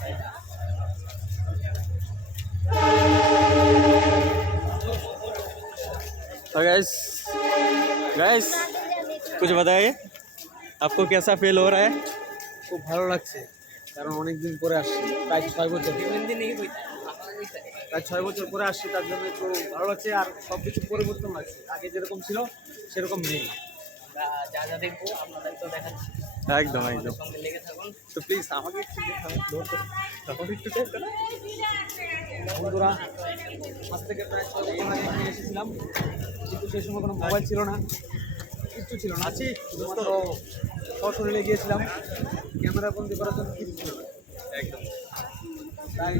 तो गाइस कुछ बताइए, आपको कैसा फील हो रहा है? খুব ভালো লাগছে, কারণ অনেকদিন পরে আসছি, প্রায় 6 বছর, প্রায় 6 বছর পরে আসছি, তার জন্য একটু ভালো লাগছে। আর সব কিছু পরিবর্তন লাগছে, আগে যেরকম ছিল সেরকম নেই। যা যা দেখবো আপনাদের তো দেখাচ্ছি, একদম একদম। সঙ্গে লেগে থাকুন। তো প্লিজ আমাকে একটু দেখাও, তখন একটু টেক করো। বন্ধুরা, আজ থেকে প্রায় 6 বছর আগে এখানে এসেছিলাম, কিন্তু সেই সময় কোনো মোবাইল ছিল না, কিচ্ছু ছিল না। শুধুমাত্র সশরীরে গিয়েছিলাম, ক্যামেরা বন্দি করার জন্য কিছু ছিল না। একদম। তাই